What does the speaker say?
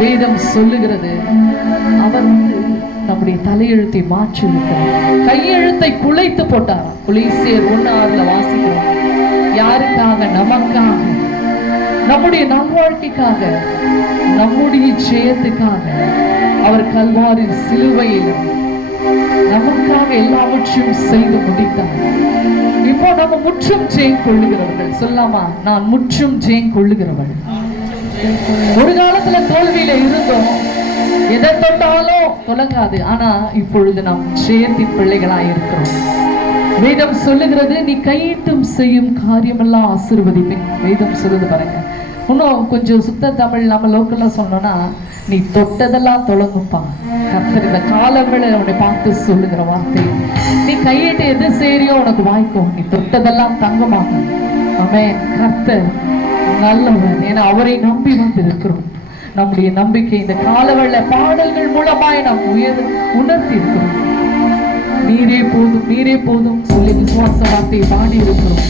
வேதம் சொல்லுகிறது, அவர் நம்முடைய தலையெழுத்தை மாற்றி இருக்கிறார். கையெழுத்தை குலைத்து போட்டார். கொலோசியர் 1:6 வாசிக்கிறோம். யாருக்காக? நமக்காக, நம்முடைய நல்வாழ்க்கைக்காக, நம்முடைய ஜெயத்துக்காக அவர் கல்வாரி சிலுவையில் நமக்காக எல்லாவற்றையும் செய்து முடித்தார். இப்போ நம்ம முற்றும் ஜெயம் கொள்ளுகிறவர்கள். சொல்லாமா? நான் முற்றும் ஜெயம் கொள்ளுகிறவள். ஒரு காலத்துல தோல்வியில இருந்தோம், எதை தொட்டாலும் தொலங்காது. ஆனா இப்பொழுது நாம் ஜெயத்தின் பிள்ளைகளாய் இருக்கிறோம். வேதம் சொல்லுகிறது, நீ கையிட்டும் செய்யும் காரியமெல்லாம் ஆசீர்வதிப்பேன். வேதம் சொல்லுது பாருங்க. இன்னும் கொஞ்சம் சுத்த தமிழ் நம்ம லோக்கல்ல சொன்னோம்னா, நீ தொட்டதெல்லாம் தொலங்குப்பா. கர்த்தர் இந்த காலங்களை அவனை பார்த்து சொல்லுகிற வார்த்தை, நீ கையிட்டு எது செய்யறியோ உனக்கு வாய்க்கும். நீ தொட்டதெல்லாம் தங்கமாகும். ஆமென். கர்த்தர் நல்லவன். ஏன்னா அவரை நம்பி வந்து இருக்கிறோம். நம்முடைய நம்பிக்கை இந்த காலவெள்ள பாடல்கள் மூலமாய் நாம் உணர்த்தி இருக்கிறோம். நீரே போதும், நீரே போதும் சொல்லி விசுவாச வார்த்தையை பாடி இருக்கிறோம்.